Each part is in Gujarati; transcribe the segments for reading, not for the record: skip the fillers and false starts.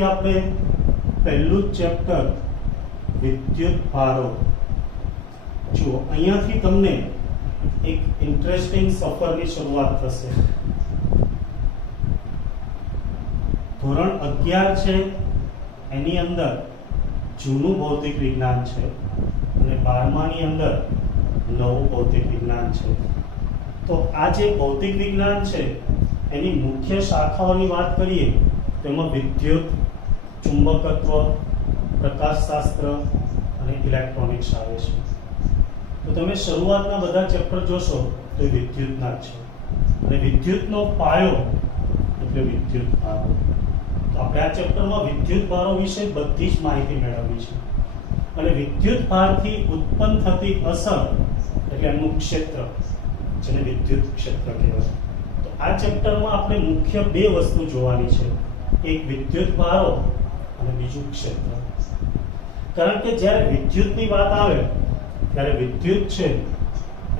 અહીંયાથી આપણે પહેલું જ ચેપ્ટર વિદ્યુત ભારો, જુઓ અહીંયાથી તમને એક ઇન્ટરેસ્ટિંગ સફરની શરૂઆત થશે. ધોરણ 11 છે એની અંદર જૂનું ભૌતિક વિજ્ઞાન છે અને 12માની અંદર નવું ભૌતિક વિજ્ઞાન છે. તો આ જે ભૌતિક વિજ્ઞાન છે એની મુખ્ય શાખાઓની વાત કરીએ તો એમાં વિદ્યુત, ચુંબકત્વ, પ્રકાશશાસ્ત્ર અને ઇલેક્ટ્રોનિક્સ આવે છે. તો તમે શરૂઆતના બધા ચેપ્ટર જોશો તો એ વિદ્યુતના જ છે અને વિદ્યુતનો પાયો એટલે વિદ્યુત ભારો. તો આપણે આ ચેપ્ટરમાં વિદ્યુત ભારો વિશે બધી જ માહિતી મેળવવી છે અને વિદ્યુત ભારથી ઉત્પન્ન થતી અસર એટલે એનું ક્ષેત્ર, જેને વિદ્યુત ક્ષેત્ર કહેવાય. તો આ ચેપ્ટરમાં આપણે મુખ્ય બે વસ્તુ જોવાની છે, એક વિદ્યુત ભારો અને બીજું ક્ષેત્ર. કારણ કે જ્યારે વિદ્યુતની વાત આવે ત્યારે વિદ્યુત છે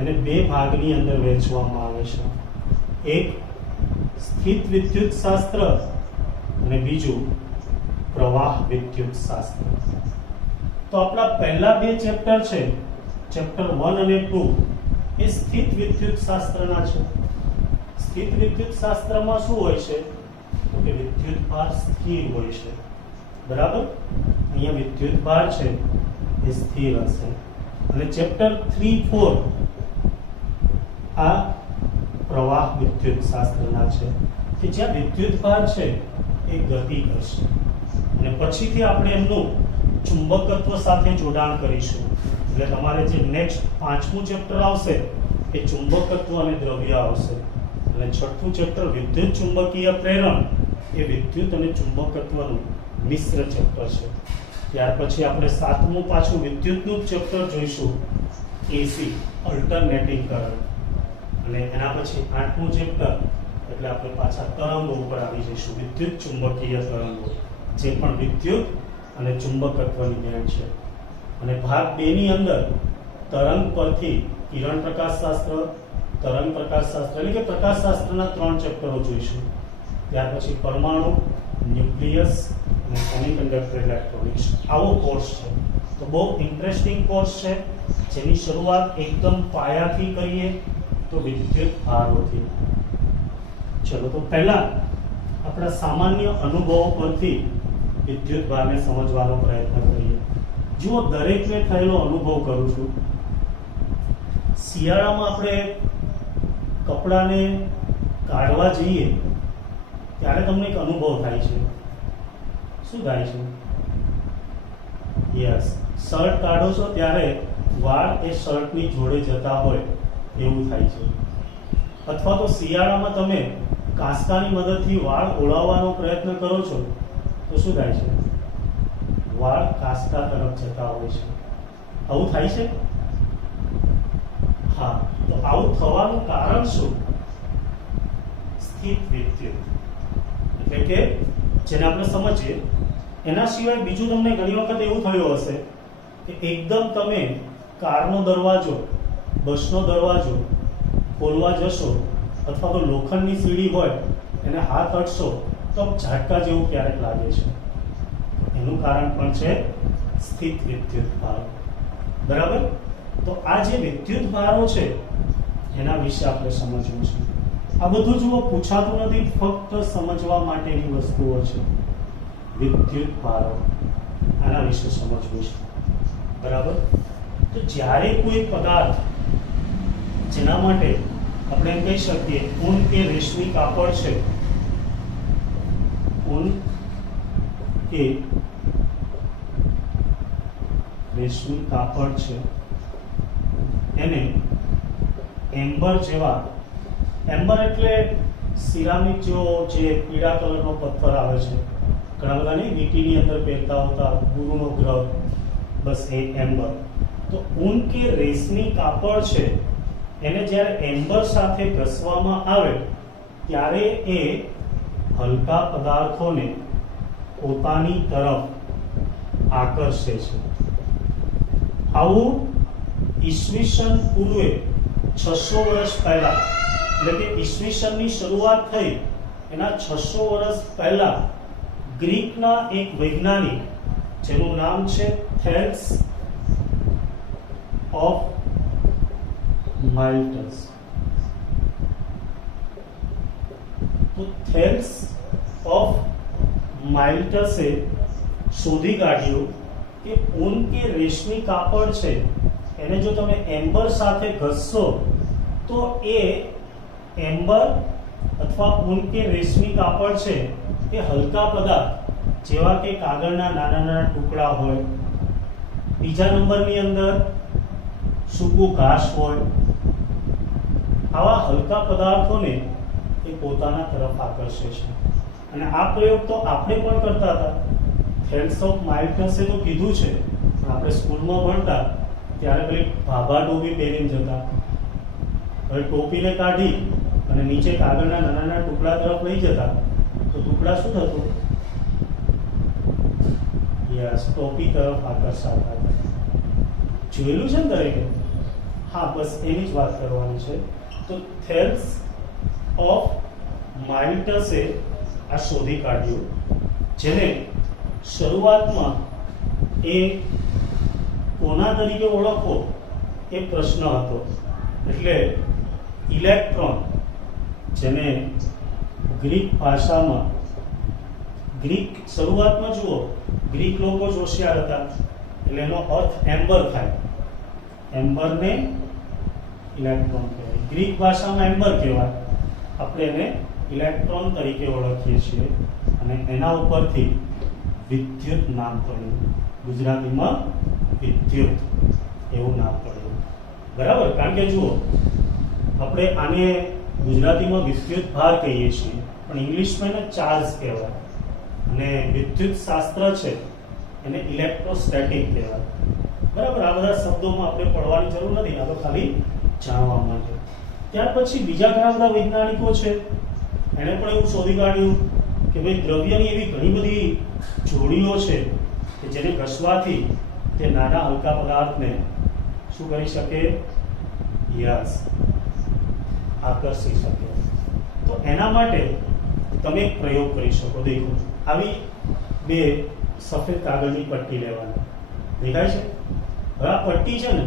એને બે ભાગની અંદર વહેંચવામાં આવે છે, એક સ્થિત વિદ્યુત શાસ્ત્ર અને બીજું પ્રવાહ વિદ્યુત શાસ્ત્ર. તો આપણા પહેલા બે ચેપ્ટર છે, ચેપ્ટર 1 અને 2, એ સ્થિત વિદ્યુત શાસ્ત્રના છે. સ્થિત વિદ્યુત શાસ્ત્રમાં શું હોય છે તો કે વિદ્યુત ભાર સ્થિર હોય છે, બરાબર. અહીંયા વિદ્યુત ભાર છે એ સ્થિર હશે. અને ચેપ્ટર 3, 4 આ પ્રવાહ વિદ્યુત શાસ્ત્રના છે કે જ્યાં વિદ્યુત ભાર છે એ ગતિ કરશે અને પછીથી આપણે એમનું ચુંબકત્વ સાથે જોડાણ કરીશું. એટલે તમારે જે નેક્સ્ટ 5મું ચેપ્ટર આવશે એ ચુંબકત્વ અને દ્રવ્ય આવશે અને 6થું ચેપ્ટર વિદ્યુત ચુંબકીય પ્રેરણ એ વિદ્યુત અને ચુંબકત્વનું મિશ્ર ચેપ્ટર છે. ત્યાર પછી આપણે 7મું પાછું વિદ્યુતનું ચેપ્ટર જોઈશું, એસી અલ્ટરનેટિંગ કરંટ. અને એના પછી 8મું ચેપ્ટર એટલે આપણે પાછા તરંગો ઉપર આવી જઈશું, વિદ્યુત ચુંબકીય તરંગો, જે પણ વિદ્યુત અને ચુંબકત્વની જ્ઞાન છે. અને ભાગ 2 ની અંદર તરંગ પરથી કિરણ પ્રકાશશાસ્ત્ર, તરંગ પ્રકાશશાસ્ત્ર એટલે કે પ્રકાશશાસ્ત્રના 3 ચેપ્ટરો જોઈશું. ત્યાર પછી પરમાણુ, ન્યુક્લિયસ અને સેમિકન્ડક્ટર ઇલેક્ટ્રોનિક્સ. આવો કોર્સ છે. તો બહુ ઇન્ટરેસ્ટિંગ કોર્સ છે જેની શરૂઆત એકદમ પાયાથી કરીએ તો વિદ્યુત ભારોથી. ચલો તો પહેલા આપણા સામાન્ય અનુભવો પરથી વિદ્યુત ભારને સમજવાનો પ્રયત્ન કરીએ. જુઓ, દરેકને થયેલો અનુભવ કરું છું. શિયાળામાં આપણે કપડાને કાઢવા જઈએ ત્યારે તમને એક અનુભવ થાય છે. શું થાય છે? યસ, શર્ટ કાઢો છો ત્યારે વાળ એ શર્ટની જોડે જતા હોય એવું થાય છે. અથવા તો શિયાળામાં તમે કાંસકાની મદદથી વાળ ઓળાવવાનો પ્રયત્ન કરો છો તો શું થાય છે? વાળ કાંસકા તરફ જતા હોય છે. આવું થાય છે? હા. તો આવું થવાનું કારણ શું? સ્થિત વિદ્યુત એટલે કે જેને આપણે સમજીએ. એના સિવાય બીજું તમને ઘણી વખત એવું થયું હશે કે એકદમ તમે કારનો દરવાજો, બસનો દરવાજો ખોલવા જશો અથવા તો લોખંડની સીડી હોય એને હાથ અડશો તો ઝાટકા જેવું ક્યારેક લાગે છે. એનું કારણ પણ છે સ્થિત વિદ્યુત ભાર, બરાબર. તો આ જે વિદ્યુત ભારો છે એના વિશે આપણે સમજવું છે. આ બધું જુઓ પૂછાતું નથી, ફક્ત સમજવા માટેની વસ્તુઓ છે. વિદ્યુત ભારો આના વિશે સમજવું છે, બરાબર. તો જ્યારે કોઈ પદાર્થ જેના માટે આપણે એમ કહી શકીએ ઊન કે રેશમી કાપડ છે, ઊન કે રેશમી કાપડ છે, એને એમ્બર જેવા, એમ્બર એટલે સિરામિક જે પીળા કલરનો પથ્થર આવે છે, ઘણા બધા નહીં વીંટીની અંદર પહેરતા હોતા, ગુરુનો ગ્રહ, બસ એ એમ્બર. તો ઊન કે રેશમી કાપડ છે એને જ્યારે એમ્બર સાથે ઘસવામાં આવે ત્યારે એ હલકા પદાર્થોને પોતાની તરફ આકર્ષે છે. આવું ઈસવીસન પૂર્વે 600 વર્ષ પહેલા, એટલે કે ઈસવીસનની શરૂઆત થઈ એના 600 વર્ષ પહેલા ગ્રીકના એક વૈજ્ઞાનિક જેનું નામ છે થેલ્સ ઓફ માઇલ્ટસ. તો થેલ્સ ઓફ માઇલ્ટસે શોધી કાઢ્યું કે ઊન કે રેશમી કાપડ છે એને જો તમે એમ્બર સાથે ઘસશો તો એ એમ્બર અથવા ઊન કે રેશમી કાપડ છે એ હલકા પદાર્થ જેવા કે કાગળના નાના નાના ટુકડા હોય, બીજા નંબરની અંદર સૂકું ઘાસ હોય, આવા હલકા પદાર્થોને એ પોતાના તરફ આકર્ષે છે. અને આ પ્રયોગ તો આપણે પણ કરતા હતા. થેલ્સ ઓફ માઇલ્ટસે તો કીધું છે, આપણે સ્કૂલમાં ભણતા ત્યારે પેલી ભાભા ટોપી પહેરીને જતા. હવે ટોપીને કાઢી અને નીચે કાગળના નાના નાના ટુકડા તરફ લઈ જતા તો ટુકડા શું થતું? યસ, ટોપી તરફ આકર્ષાતા હતા. જોયેલું છે ને દરેકે? હા, બસ એની જ વાત કરવાની છે. તો થેલ્સ ઓફ માઇલ્ટસે આ શોધી કાઢ્યું, જેને શરૂઆતમાં એ કોના તરીકે ઓળખવો એ પ્રશ્ન હતો. એટલે ઇલેક્ટ્રોન, જેને ગ્રીક ભાષામાં શરૂઆતમાં જુઓ, ગ્રીક લોકો જ હોશિયાર હતા એટલે એનો અર્થ એમ્બર થાય. એમ્બરને ઇલેક્ટ્રોન કહેવાય. ગ્રીક ભાષામાં એમ્બર કહેવાય, આપણે એને ઇલેક્ટ્રોન તરીકે ઓળખીએ છીએ. અને એના ઉપરથી વિદ્યુત નામ પડ્યું. ગુજરાતીમાં વિદ્યુત એવું નામ પડ્યું. બરાબર? કારણ કે જુઓ, આપણે આને ગુજરાતીમાં વિદ્યુત ભાર કહીએ છીએ, પણ ઇંગ્લિશમાં એને ચાર્જ કહેવાય. અને વિદ્યુત શાસ્ત્ર છે એને ઇલેક્ટ્રોસ્ટેટિક કહેવાય. બરાબર? આ બધા શબ્દોમાં આપણે પડવાની જરૂર નથી, આ તો ખાલી જાણવા માટે. ત્યાર પછી બીજા ઘણા બધા વૈજ્ઞાનિકો છે, એણે પણ એવું શોધી કાઢ્યું કે ભાઈ દ્રવ્યની એવી ઘણી બધી જોડીઓ છે કે જેને ઘસવાથી તે નાના હલકા પદાર્થને શું કરી શકે? યસ, આકર્ષી શકે. તો એના માટે તમે એક પ્રયોગ કરી શકો. દેખો, આવી બે સફેદ કાગળની પટ્ટી લેવાની, દેખાય છે? હવે આ પટ્ટી છે ને,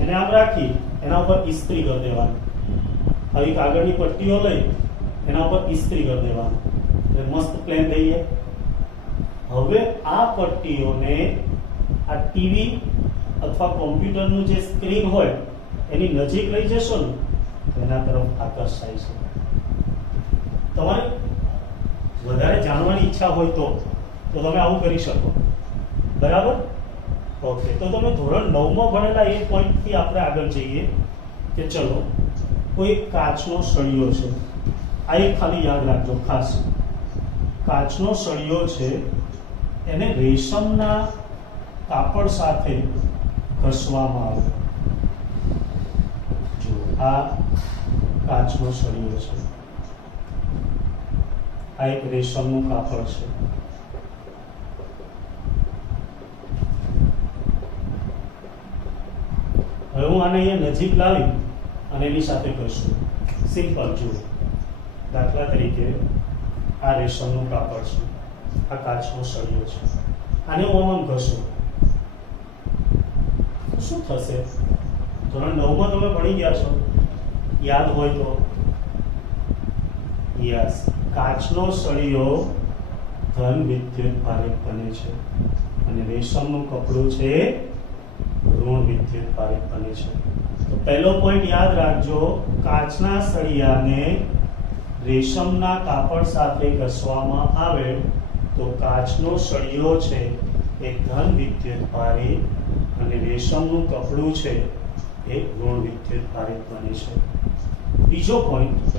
એને આમ રાખી એના ઉપર ઇસ્ત્રી કરી દેવાની. આવી કાગળની પટ્ટીઓ લઈ એના ઉપર ઇસ્ત્રી કરી દેવાની, એટલે મસ્ત પ્લેન થઈ જાય. હવે આ પટ્ટીઓને આ ટીવી અથવા કોમ્પ્યુટરનું જે સ્ક્રીન હોય એની નજીક લઈ જશો ને તો એના તરફ આકર્ષાય છે. તમારે વધારે જાણવાની ઈચ્છા હોય તો તમે આવું કરી શકો. બરાબર? ઓકે, તો તમે ધોરણ 9 માં ભણેલા એ પોઈન્ટથી આપણે આગળ જઈએ કે ચલો, કોઈ કાચનો સળિયો છે. આ એક ખાલી યાદ રાખજો ખાસ. કાચનો સળિયો છે, એને રેશમના કાપડ સાથે ઘસવામાં આવે. જો આ કાચનો સળિયો છે, આ એક રેશમનું કાપડ છે. હવે હું આને અહીંયા નજીક લાવી અને એની સાથે ઘસું. સિમ્પલ. જુઓ, દાખલા તરીકે આ રેશમનું કાપડ છે, આ કાચનો સળિયો છે, આને હું આમ ઘસું તો શું થશે? ધોરણ 9 માં તમે ભણી ગયા છો, યાદ હોય તો. યસ, કાચનો સળિયો ધન વિદ્યુત ભારિત બને છે અને રેશમનું કપડું છે ઋણ વિદ્યુત ભારિત બને છે. તો પહેલો પોઈન્ટ યાદ રાખજો, કાચના સળિયાને રેશમના કાપડ સાથે ઘસવામાં આવે તો કાચનો સળિયો છે એ ધન વિદ્યુત ભારિત અને રેશમનું કપડું છે એ ઋણ વિદ્યુત ભારિત બને છે. બીજો પોઈન્ટ,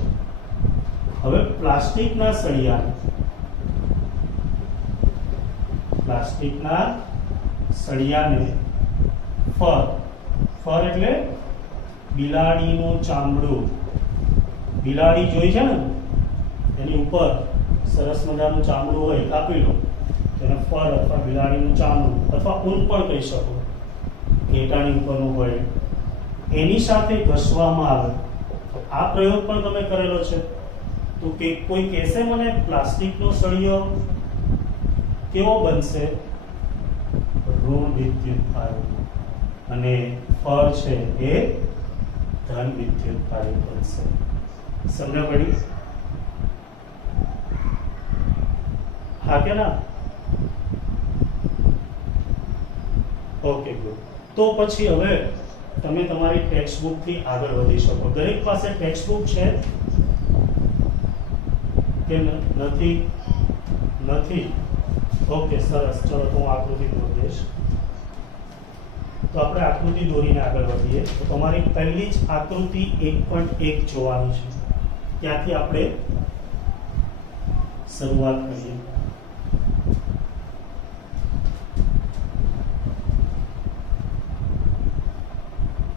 હવે પ્લાસ્ટિકના સળિયાને ફર એટલે બિલાડીનું ચામડું. બિલાડી જોઈ છે ને, એની ઉપર સરસ મજાનું ચામડું હોય, કાપી લો તેને ફર અથવા બિલાડીનું ચામડું અથવા ઊન પણ કહી શકો, ઘેટાની ઉપરનું હોય, એની સાથે ઘસવામાં આવે. આ પ્રયોગ પણ તમે કરેલો છે. તો કોઈ કહેશે મને પ્લાસ્ટિકનો સળિયો કેવો બનશે? ઋણ વિદ્યુત ભારિત. અને ફળ છે એ ધન વિદ્યુત ભારિત બનશે. સમજ પડી? હા કે ના? Okay good. તો પછી હવે તમે તમારી ટેક્સ્ટ બુક થી આગળ વધી શકો. દરેક પાસે ટેક્સ્ટ બુક છે કે નથી? નથી. ઓકે, સરસ. ચલો તો હું આકૃતિ દોરી દઈશ. તો આપણે આકૃતિ દોરીને આગળ વધીએ. તો તમારી પહેલી જ આકૃતિ 1.1 જોવાની છે. ત્યાંથી આપણે શરૂઆત કરીએ.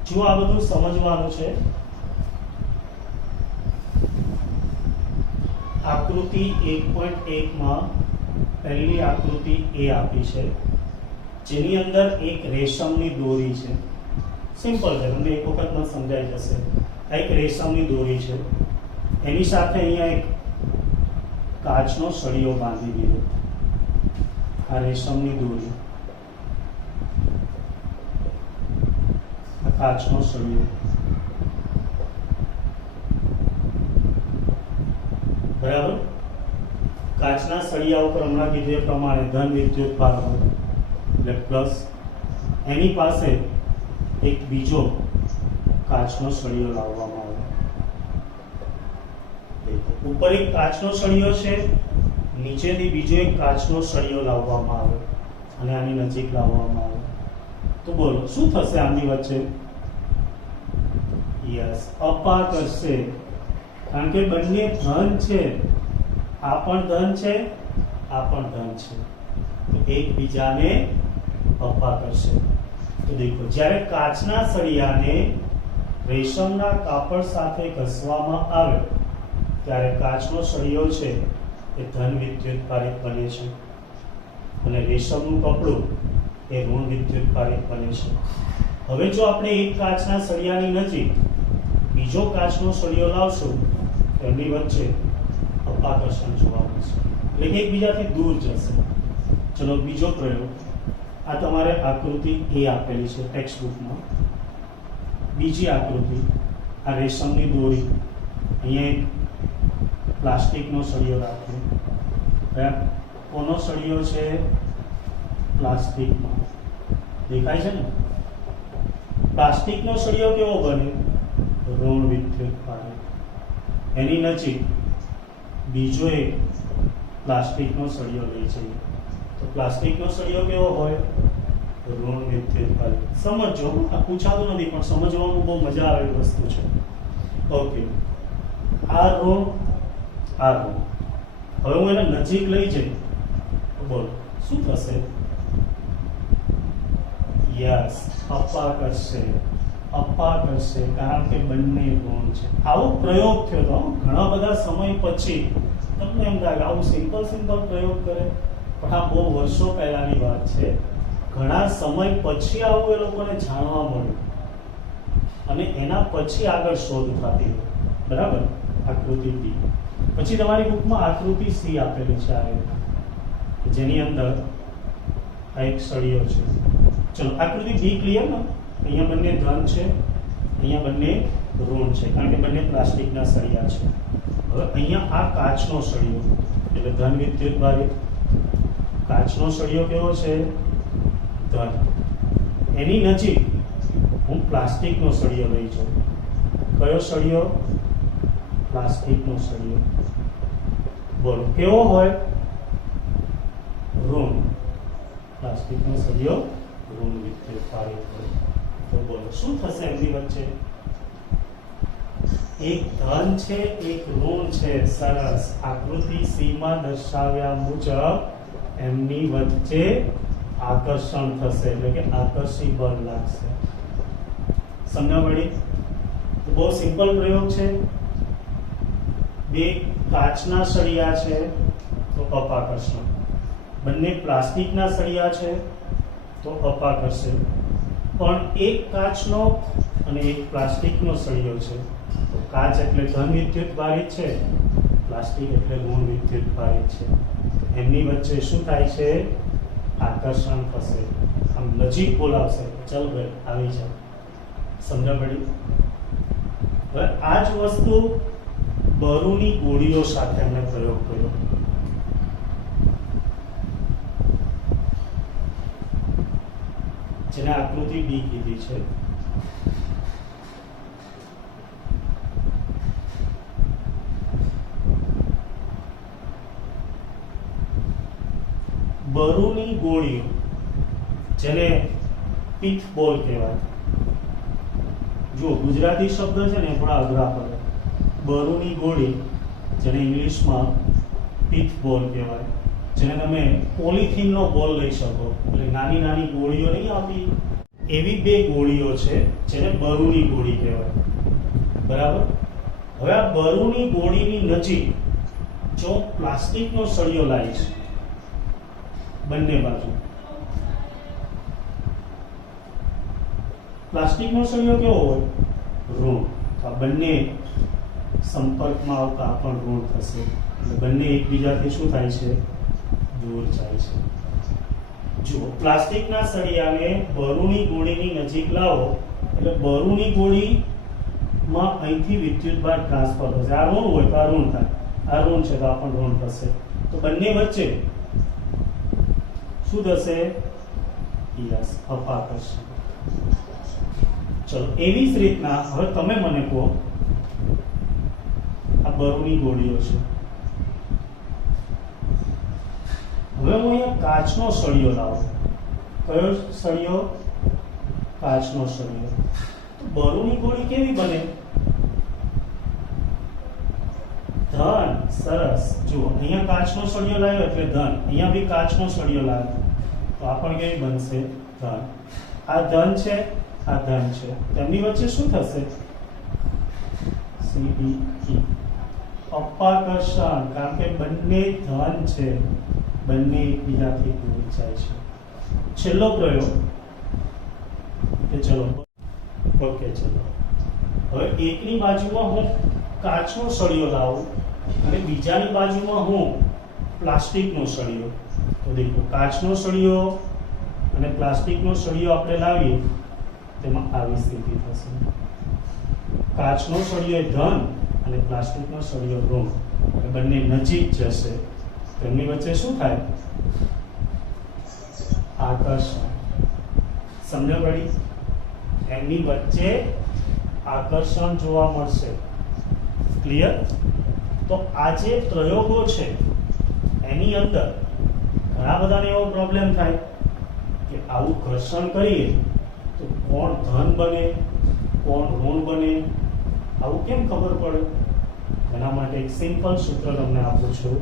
જો આ બધું સમજવાનું છે. આકૃતિ 1.1 માં પહેલી આકૃતિ એ આપી છે, જેની અંદર એક રેશમની દોરી છે. સિમ્પલ છે, તમને એક વખતમાં સમજાઈ જશે. આ એક રેશમની દોરી છે, એની સાથે અહીંયા એક કાચનો સળિયો બાંધી દીધો. આ રેશમની દોરી, આ કાચનો સળિયો, બરાબર. કાચના સળિયા ઉપર હમણાં કીધું એ પ્રમાણે ધન વિદ્યુત ભાર હોય એટલે પ્લસ. એની પાસે એક બીજો કાચનો સળિયો લાવવામાં આવે. ઉપર એક કાચનો સળિયો છે, નીચેથી બીજો એક કાચનો સળિયો લાવવામાં આવે અને આની નજીક લાવવામાં આવે. તો બોલો શું થશે આની વચ્ચે? યસ, અપાકર્ષે. કારણ કે બંને ધન છે. આ પણ ધન છે, આ પણ ધન છે, તો એકબીજાને અપાકર્ષે. તો દેખો, જ્યારે કાચના સળિયાને રેશમના કાપડ સાથે ઘસવામાં આવે ત્યારે કાચનો સળિયો છે એ ધન વિદ્યુત ભારિત બને છે અને રેશમનું કપડું એ ઋણ વિદ્યુત ભારિત બને છે. હવે જો આપણે એક કાચના સળિયાની નજીક બીજો કાચનો સળિયો લાવશું તો એમની વચ્ચે અપાકર્ષણ જોવા મળશે, એટલે કે એકબીજાથી દૂર જશે. ચલો બીજો પ્રયોગ. આ તમારે આકૃતિ એ આપેલી છે ટેક્સ્ટ બુકમાં. બીજી આકૃતિ, આ રેશમની દોરી, અહીંયા એક પ્લાસ્ટિકનો સળિયો રાખ્યો. કોનો સળિયો છે? પ્લાસ્ટિકમાં. દેખાય છે ને? પ્લાસ્ટિકનો સળિયો કેવો બને? ઋણ વિદ્યુત ભારિત. એની નજીક બીજો એક પ્લાસ્ટિકનો સળિયો લઈ જઈએ તો પ્લાસ્ટિકનો સળિયો કેવો હોય? ઋણ વિદ્યુત ભારિત. સમજો, આ પૂછાતું નથી પણ સમજવામાં બહુ મજા આવે એવી વસ્તુ છે. ઓકે, આ ઋણ, આ ઋણ. હવે હું એને નજીક લઈ જઈ તો બોલો શું થશે? યસ, અપાકર્ષે. અપાકર્ષે, કારણ કે બંને ઋણ છે. આવો પ્રયોગ થયો હતો ઘણા બધા સમય પછી. તમને એમ લાગે આવું સિમ્પલ પ્રયોગ કરે, પણ આ બહુ વર્ષો પહેલાની વાત છે. ઘણા સમય પછી આવું એ લોકોને જાણવા મળ્યું અને એના પછી આગળ શોધ થતી. બરાબર. આકૃતિ બી. પછી તમારી બુકમાં આકૃતિ સી આપેલી છે આ રીતના, જેની અંદર આ એક સળિયો છે. ચલો આકૃતિ બી ક્લિયર ને? અહીંયા બંને ધન છે, અહીંયા બંને ઋણ છે, કારણ કે બંને પ્લાસ્ટિકના સળિયા છે. હવે અહીંયા આ કાચનો સળિયો એટલે ધન વિદ્યુત ભારિત. કાચનો સળિયો કેવો છે? ધન. એની નજીક હું પ્લાસ્ટિકનો સળિયો લઈ જાઉં. કયો સળિયો? પ્લાસ્ટિકનો સળિયો. બોલો કેવો હોય? ઋણ. પ્લાસ્ટિકનો સળિયો ઋણ વિદ્યુત ભારિત હોય. તો બોલો શું થશે એમની વચ્ચે? એક ધન છે, એક ઋણ છે. સરસ. આકૃતિ સી માં દર્શાવ્યા મુજબ એમની વચ્ચે આકર્ષણ થશે, એટલે કે આકર્ષી બળ લાગશે. સમજણ પડી? તો બહુ સિમ્પલ પ્રયોગ છે. બે કાચના સળિયા છે તો અપાકર્ષણ, બંને પ્લાસ્ટિકના સળિયા છે તો અપાકર્ષે. પણ એક કાચનો અને એક પ્લાસ્ટિકનો સળિયો છે તો કાચ એટલે ધન વિદ્યુત ભારિત છે, પ્લાસ્ટિક એટલે ઋણ વિદ્યુત ભારિત છે. એમની વચ્ચે શું થાય છે? આકર્ષણ થશે, આમ નજીક બોલાવશે, ચલ ભાઈ આવી જા. સમજ પડી? હવે આ જ વસ્તુ બરુની ગોળીઓ સાથે અમે પ્રયોગ કર્યો. જેને આકૃતિ બી કીધી છે. બરુની ગોળીઓ, જેને પીથ બોલ કહેવાય. જો ગુજરાતી શબ્દ છે ને થોડા અઘરા પડે. બરુની ગોળી, જેને ઇંગ્લિશમાં પીથ બોલ કહેવાય, જેને તમે પોલિથીનનો બોલ લઈ શકો, એટલે નાની નાની ગોળીઓ નહીં આપી, એવી બે ગોળીઓ છે જેને બરુની ગોળી કહેવાય. બરાબર? હવે આ બરુની ગોળીની નજીક જો પ્લાસ્ટિકનો સળિયો લાવીશ બંને બાજુ, પ્લાસ્ટિકનો સળિયો કેવો હોય? ઋણ. આ બંને સંપર્કમાં આવતા પણ ઋણ થશે, એટલે બંને એકબીજાથી શું થાય છે? દૂર જાય છે. જુઓ, પ્લાસ્ટિકના સળિયાને બરુની ગોળીની નજીક લાવો એટલે બરુની ગોળીમાં અહીંથી વિદ્યુતભાર ટ્રાન્સફર થશે. આ ઋણ હોય તો આ ઋણ થાય, આ ઋણ છે તો આ પણ ઋણ થશે. તો બંને વચ્ચે શું થશે? યસ, અપાકર્ષણ. ચલો, એવી જ રીતના હવે તમે મને કહો, આ બરુની ગોળીઓ છે. હવે હું અહીંયા કાચનો સળિયો લાવું. કયો સળિયો? કાચનો સળિયો. તો બરુની ગોળી કેવી બને? ધન. સરસ. જુઓ, અહીંયા કાચનો સળિયો લાવ્યો એટલે ધન, અહીંયા બી કાચનો સળિયો લાવ્યો તો આ પણ કેવી બનશે? ધન. આ ધન છે, આ ધન છે, તેમની વચ્ચે શું થશે? CBE, અપાકર્ષણ. કારણ કે બંને ધન છે, બંને એકબીજાથી દૂર જાય છે. છેલ્લો પ્રયોગ કે ચલો, ઓકે, ચલો. હવે એકની બાજુમાં હું કાચનો સળિયો લાવું અને બીજાની બાજુમાં હું પ્લાસ્ટિકનો સળિયો. તો દેખો, કાચનો સળિયો અને પ્લાસ્ટિકનો સળિયો આપણે લાવીએ તેમાં આવી સ્થિતિ થશે. કાચનો સળિયો ધન અને પ્લાસ્ટિકનો સળિયો ઋણ, બંને નજીક જશે, તેમની વચ્ચે શું થાય? આકર્ષણ. સમજ પડી? એમની વચ્ચે આકર્ષણ જોવા મળશે. ક્લિયર? તો આ જે પ્રયોગો છે એની અંદર ઘણા બધાને એવો પ્રોબ્લેમ થાય કે આવું ઘર્ષણ કરીએ તો કોણ ધન બને, કોણ ઋણ બને, આવું કેમ ખબર પડે? એના માટે એક સિમ્પલ સૂત્ર તમને આપું છું.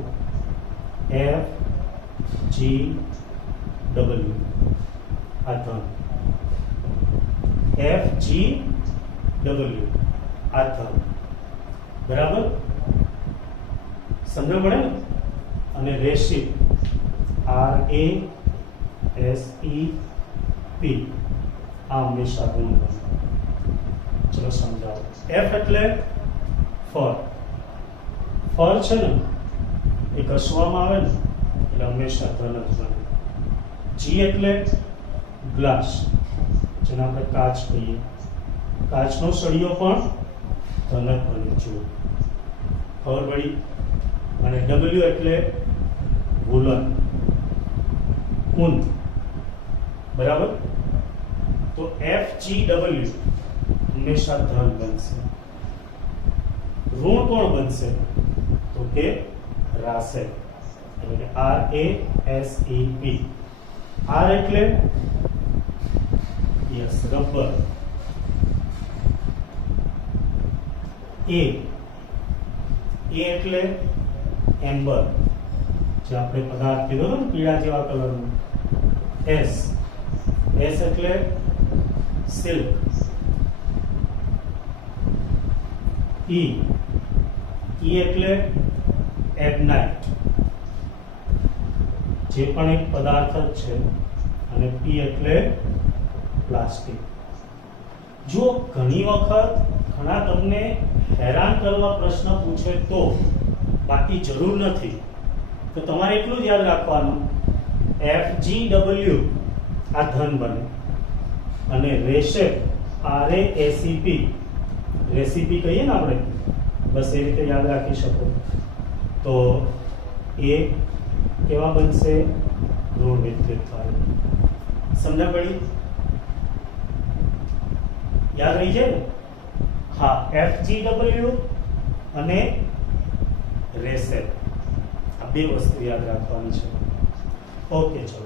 FGW, આ ધન. FGW, આ ધન. બરાબર? સમજ પડે ને? અને રેશિપ RASEP, આ હંમેશા ઋણ બને. ચલો સમજાવો. F એટલે ફર. ફર છે ને એ ઘસવામાં આવે ને એટલે હંમેશા ધન જ બને. G એટલે ગ્લાસ, જેને આપણે કાચ કહીએ. કાચનો સળિયો પણ ધન જ બને. જુઓ, ખબર પડી? અને W એટલે વૂલન, ઊન. બરાબર? તો FGW હંમેશા ધન બનશે. ઋણ કોણ બનશે? તો કે રાસે, એટલે કે RASEP. R એટલે યસ, રબર. A એટલે એમ્બર, જે આપણે પદાર્થ કીધો હતો ને પીળા જેવા કલરનો. S એટલે સિલ્ક. E એટલે એગ્નાઇટ, જે પણ એક પદાર્થ જ છે. અને P એટલે પ્લાસ્ટિક. જો ઘણી વખત ઘણા તમને હેરાન કરવા પ્રશ્ન પૂછે તો, બાકી જરૂર નથી. તો તમારે એટલું જ યાદ રાખવાનું FGW આ ધન બને અને રેશેપ RACP રેસીપી કહીએ ને આપણે, બસ એ રીતે યાદ રાખી શકો. તો એ કેવા બનશે? ઋણ વિદ્યુતભાર. સમજણ પડી? યાદ રહી જાય ને? હા, FGW અને રેસેપ આ બે વસ્તુ યાદ રાખવાની છે. ઓકે, ચલો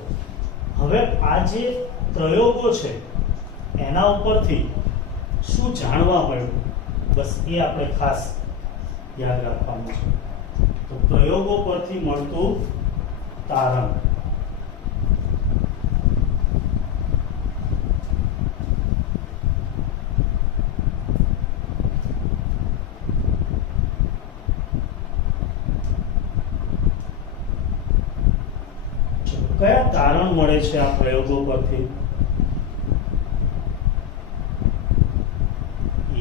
હવે આ જે પ્રયોગો છે એના ઉપરથી શું જાણવા મળ્યું, બસ એ આપણે ખાસ યાદ રાખવાનું છે. તો પ્રયોગો પરથી મળતું તારણ. કયા તારણ મળે છે આ પ્રયોગો પરથી?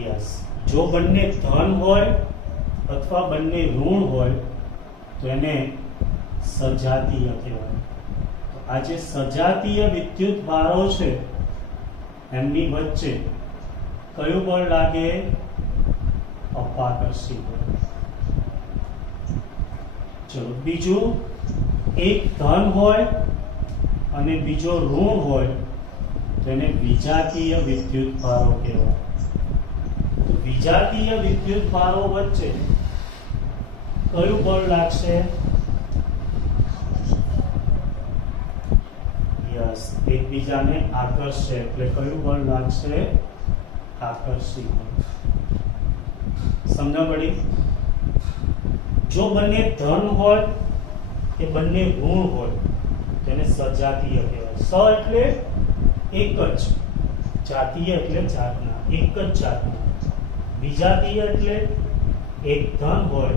યસ, જો બંને ધન હોય અથવા બંને ઋણ હોય તો એને સજાતીય કહેવાય. તો આ જે સજાતીય વિદ્યુત ભારો છે એમની વચ્ચે કયું બળ લાગે? અપાકર્ષી બળ. ચલો બીજું, એક ધન હોય અને બીજો ઋણ હોય તો એને વિજાતીય વિદ્યુત ભારો કહેવાય. તો વિજાતીય વિદ્યુત ભારો વચ્ચે કયું બળ લાગશે? યસ, એકબીજાને આકર્ષે એટલે કયું બળ લાગશે? આકર્ષી બળ. સમજ પડી? જો બંને ધન હોય કે બંને ઋણ હોય તેને સજાતીય કહેવાય. સ એટલે એક જ, જાતીય એટલે જાતના, એક જ જાતના. વિજાતીય એટલે એક ધન હોય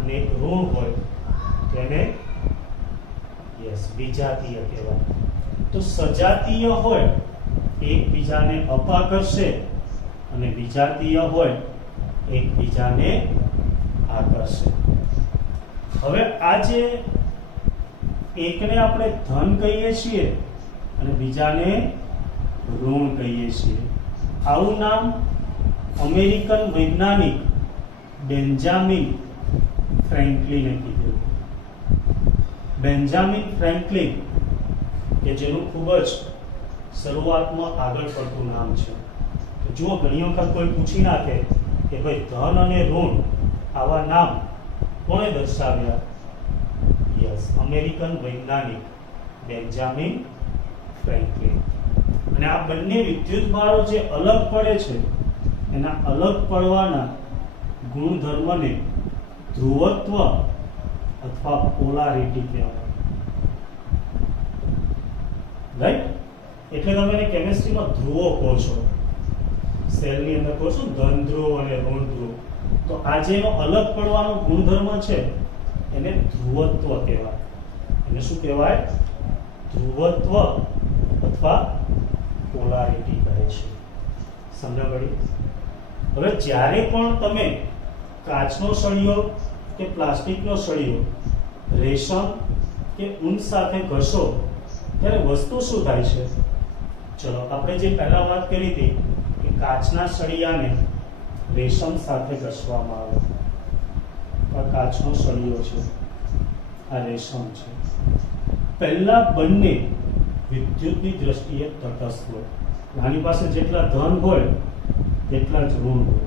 અને એક ઋણ હોય તેને યસ વિજાતીય કહેવાય. તો સજાતીય હોય એકબીજાને અપાકર્ષે અને વિજાતીય હોય એકબીજાને આકર્ષે. હવે આ જે એકને આપણે ધન કહીએ છીએ અને બીજાને ઋણ કહીએ છીએ, આવું નામ અમેરિકન વૈજ્ઞાનિક બેન્જામિન ફ્રેન્કલિને કીધું. બેન્જામિન ફ્રેન્કલિન કે જેનું ખૂબ જ શરૂઆતમાં આગળ પડતું નામ છે. તો જુઓ, ઘણી વખત કોઈ પૂછી નાખે કે ભાઈ ધન અને ઋણ આવા નામ કોણે દર્શાવ્યા? યસ, અમેરિકન વૈજ્ઞાનિક બેન્જામિન ફ્રેન્કલિન. અને આ બંને વિદ્યુતભારો જે અલગ પડે છે એના અલગ પડવાના ગુણધર્મને ધ્રુવત્વ અથવા પોલારિટી કહેવાય. રાઈટ? એટલે તમે એને કેમિસ્ટ્રીમાં ધ્રુવો કહો છો, સેલની અંદર કહો છો ધન ધ્રુવ અને ઋણ ધ્રુવ. તો આ જે એનો અલગ પડવાનો ગુણધર્મ છે એને ધ્રુવત્વ કહેવાય. એને શું કહેવાય? ધ્રુવત્વ અથવા પોલારિટી કહે છે. સમજ પડી? હવે જ્યારે પણ તમે કાચનો સળિયો કે પ્લાસ્ટિકનો સળિયો રેશમ કે ઊન સાથે ઘસો ત્યારે વસ્તુ શું થાય છે? ચલો આપણે જે પહેલા વાત કરી હતી કે કાચના સળિયાને રેશમ સાથે ઘસવામાં આવે. આ કાચનો સળિયો છે, આ રેશમ છે. પહેલા બંને વિદ્યુતની દ્રષ્ટિએ તટસ્થ હોય. આની પાસે જેટલા ધન હોય એટલા જ ઋણ હોય,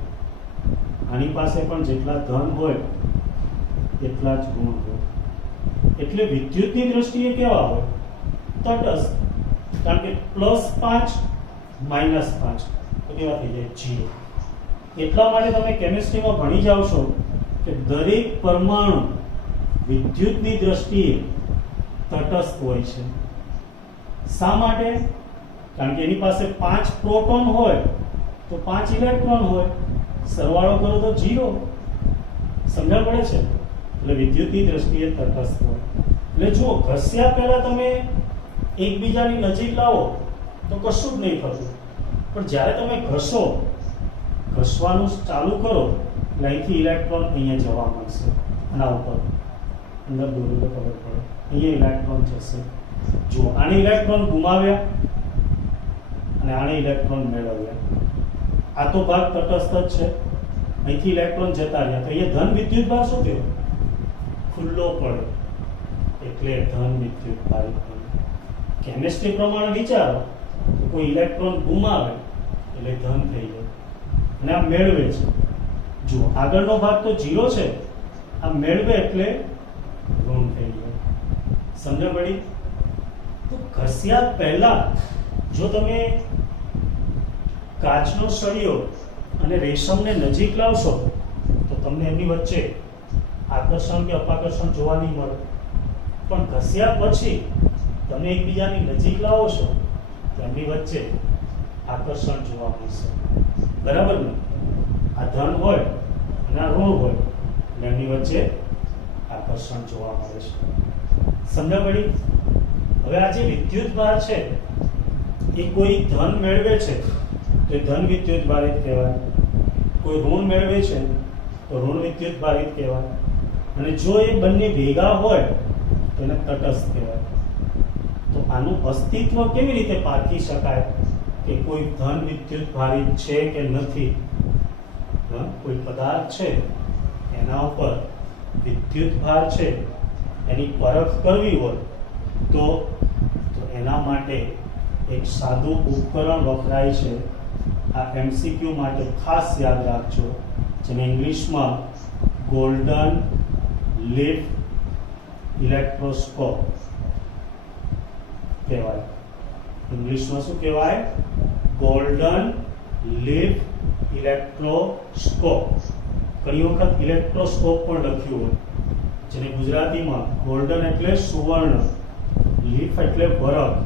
આની પાસે પણ જેટલા ધન હોય એટલા જ ઋણ હોય. એટલે વિદ્યુતની દ્રષ્ટિએ કેવા હોય? તટસ્થ. કારણ કે +5 -5 તો કેવા થઈ જાય? 0. એટલા માટે તમે કેમિસ્ટ્રીમાં ભણી જાવ છો કે દરેક પરમાણુ વિદ્યુતની દ્રષ્ટિએ તટસ્થ હોય છે. શા માટે? કારણ કે એની પાસે 5 પ્રોટોન હોય તો 5 ઇલેક્ટ્રોન હોય, સરવાળો કરો તો 0. સમજણ પડે છે? એટલે વિદ્યુતની દ્રષ્ટિએ તટસ્થ હોય. એટલે જુઓ, ઘસ્યા પહેલા તમે એકબીજાની નજીક લાવો તો કશું જ નહીં થતું, પણ જ્યારે તમે ઘસવાનું ચાલુ કરો એટલે અહીંથી ઇલેક્ટ્રોન અહીંયા જવા મળશે આના ઉપર. અંદર દોરો તો ખબર પડે. અહીંયા ઇલેક્ટ્રોન જશે. જુઓ, આને ઇલેક્ટ્રોન ગુમાવ્યા અને આને ઇલેક્ટ્રોન મેળવ્યા. આ તો ભાગ તટસ્થ જ છે. અહીંથી ઇલેક્ટ્રોન જતા રહ્યા તો અહીંયા ધન વિદ્યુતભાર શું થયો? ખુલ્લો પડે, એટલે ધન વિદ્યુતભાર. કેમિસ્ટ્રી પ્રમાણે વિચારો તો કોઈ ઇલેક્ટ્રોન ગુમાવે એટલે ધન થઈ જાય અને આ મેળવે છે. જુઓ, આગળનો ભાગ તો 0 છે, આ મેળવે એટલે ઋણ થઈ જાય. સમજ પડી? તો ઘસ્યા પહેલા જો તમે કાચનો સળિયો અને રેશમને નજીક લાવશો તો તમને એમની વચ્ચે આકર્ષણ કે અપાકર્ષણ જોવા નહીં મળે. પણ ઘસ્યા પછી તમે એકબીજાની નજીક લાવો છો તો એમની વચ્ચે આકર્ષણ જોવા મળશે. બરાબર ને? આ ધન હોય અને આ ઋણ હોય એટલે એમની વચ્ચે આકર્ષણ જોવા મળે છે. સમજ પડી? હવે આ જે વિદ્યુતભાર છે એ કોઈ ધન મેળવે છે તો એ ધન વિદ્યુતભારિત કહેવાય, કોઈ ઋણ મેળવે છે તો ઋણ વિદ્યુતભારિત કહેવાય, અને જો એ બંને ભેગા હોય તો એને તટસ્થ કહેવાય. તો આનું અસ્તિત્વ કેવી રીતે પારખી શકાય કે કોઈ ધન વિદ્યુતભારિત છે કે નથી? કોઈ પદાર્થ છે એના ઉપર વિદ્યુતભાર છે એની પરખ કરવી હોય તો એના માટે એક સાદું ઉપકરણ વપરાય છે. આ એમસીક્યુ માટે ખાસ યાદ રાખજો, જેને ઇંગ્લિશમાં ગોલ્ડન લીફ ઇલેક્ટ્રોસ્કોપ કહેવાય. ઇંગ્લિશમાં શું કહેવાય? Golden leaf electroscope. ઘણી વખત ઇલેક્ટ્રોસ્કોપ પણ લખ્યું હોય, જેને ગુજરાતીમાં ગોલ્ડન એટલે સુવર્ણ, લીફ એટલે વરખ.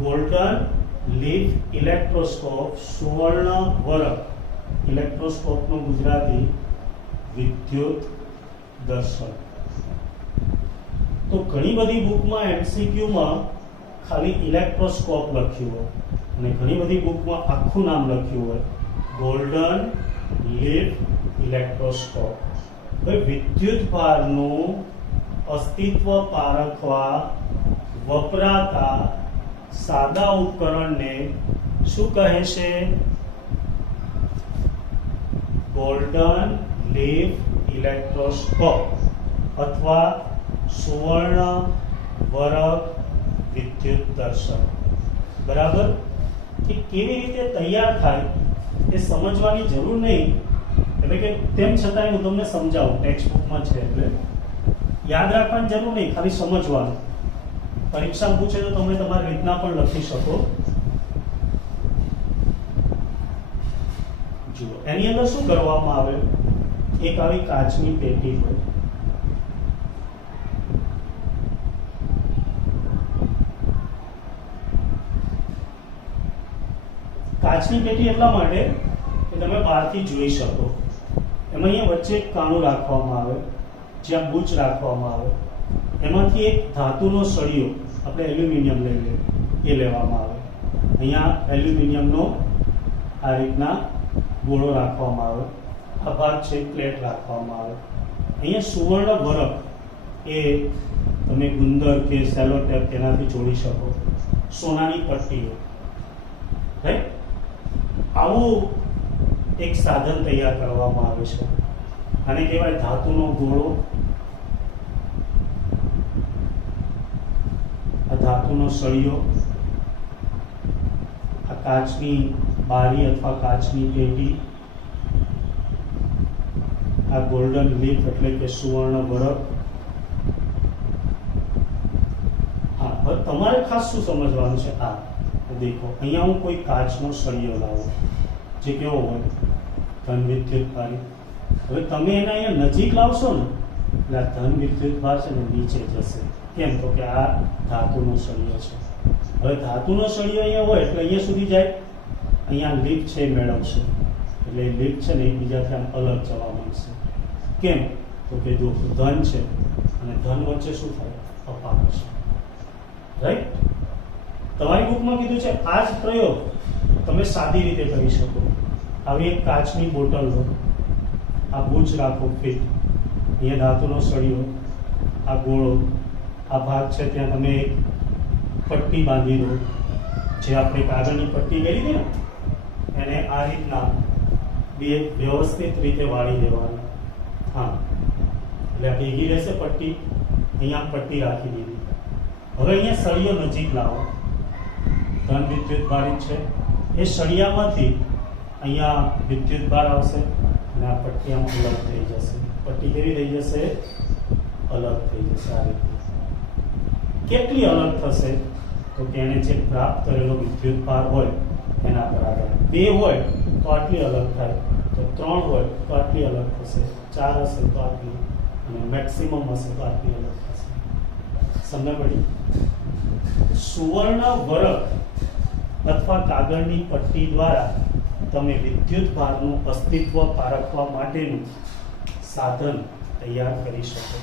ગોલ્ડન લીફ ઇલેક્ટ્રોસ્કોપ, સુવર્ણ વરખ. ઇલેક્ટ્રોસ્કોપનું ગુજરાતી વિદ્યુત દર્શન. તો ઘણી બધી બુકમાં એમસીક્યુમાં ખાલી ઇલેક્ટ્રોસ્કોપ લખ્યું હોય અને ઘણી બધી બુકમાં આખું નામ લખ્યું હોય ગોલ્ડન લીફ ઇલેક્ટ્રોસ્કોપ. હવે વિદ્યુતભારનું અસ્તિત્વ પારખવા વપરાતા સાદા ઉપકરણને શું કહે છે? ગોલ્ડન લીફ ઇલેક્ટ્રોસ્કોપ અથવા સુવર્ણ વરખ વિદ્યુત દર્શક. બરાબર? કે કેવી રીતે તૈયાર થાય એ સમજવાની જરૂર નહીં, એટલે કે તેમ છતાં હું તમને સમજાવું, ટેક્સ્ટ બુકમાં છે એટલે યાદ રાખવાની જરૂર નહીં, ખાલી સમજવાનું. પરીક્ષા પૂછે તો તમે તમારી રીતના પણ લખી શકો. જુઓ, એની અંદર શું કરવામાં આવે? એક આવી કાચની પેટી હોય, કાચની પેટી એટલા માટે કે તમે બહારથી જોઈ શકો. એમાં અહીંયા વચ્ચે એક કાણું રાખવામાં આવે, જ્યાં બૂચ રાખવામાં આવે. એમાંથી એક ધાતુનો સળિયો, આપણે એલ્યુમિનિયમ લઈ લઈએ, એ લેવામાં આવે. અહીંયા એલ્યુમિનિયમનો આ રીતના ગોળો રાખવામાં આવે. આ ભાગ છે પ્લેટ રાખવામાં આવે. અહીંયા સુવર્ણ વરખ, એ તમે ગુંદર કે સેલો ટેપ તેનાથી જોડી શકો. સોનાની પટ્ટીઓ, રાઈટ? આવું એક સાધન તૈયાર કરવામાં આવે છે. આને કહેવાય ધાતુનો ગોળો. આ ધાતુનો સળિયો, આ કાચની બારી અથવા કાચની પેટી, આ ગોલ્ડન લીફ એટલે કે સુવર્ણ વરખ. હા, હવે તમારે ખાસ શું સમજવાનું છે? આ દેખો, અહીંયા હું કોઈ કાચનો સળિયો લાવું, જે કેવો હોય? ધન વિદ્યુતભારી. હવે તમે એના અહીંયા નજીક લાવશો ને એટલે આ ધન વિદ્યુતભાર છે ને નીચે જશે. કેમ? તો કે આ ધાતુનો સળિયો છે. હવે ધાતુનો સળિયો અહીંયા હોય એટલે અહીંયા સુધી જાય, અહીંયા લીફ છે એ મેળવશે, એટલે લીફ છે ને એકબીજાથી આમ અલગ જવા માંડશે. કેમ? તો કે જો ધન છે અને ધન વચ્ચે શું થાય? અપાકર્ષણ. રાઈટ? તમારી બુકમાં કીધું છે આ જ પ્રયોગ તમે સાદી રીતે કરી શકો. આવી એક કાચની બોટલ લો, આ બૂચ રાખો ફિટ, અહીંયા ધાતુનો સળિયો, આ ગોળો, આ ભાગ છે ત્યાં તમે એક પટ્ટી બાંધી દો, જે આપણે કાગળની પટ્ટી કરી હતી ને એને આ રીતના બે વ્યવસ્થિત રીતે વાળી દેવાની. હા, એટલે આ ભેગી રહેશે પટ્ટી. અહીંયા પટ્ટી રાખી દીધી. હવે અહીંયા સળિયો નજીક લાવો, ધન વિદ્યુત ભાર છે. એ સળિયામાંથી અહીંયા વિદ્યુત ભાર આવશે અને આ પટ્ટી આમ અલગ થઈ જશે. પટ્ટી કેવી થઈ જશે? અલગ થઈ જશે. આ રીતે કેટલી અલગ થશે? તો કે એને જે પ્રાપ્ત કરેલો વિદ્યુત ભાર હોય એના પર આધાર. 2 હોય તો આટલી અલગ થાય, તો 3 હોય તો આટલી અલગ થશે, 4 હશે તો આટલી, અને મેક્સિમમ હશે તો આટલી અલગ થશે. સમજ પડી? સુવર્ણ વરખ અથવા કાગળની પટ્ટી દ્વારા તમે વિદ્યુત ભારનું અસ્તિત્વ પારખવા માટેનું સાધન તૈયાર કરી શકો.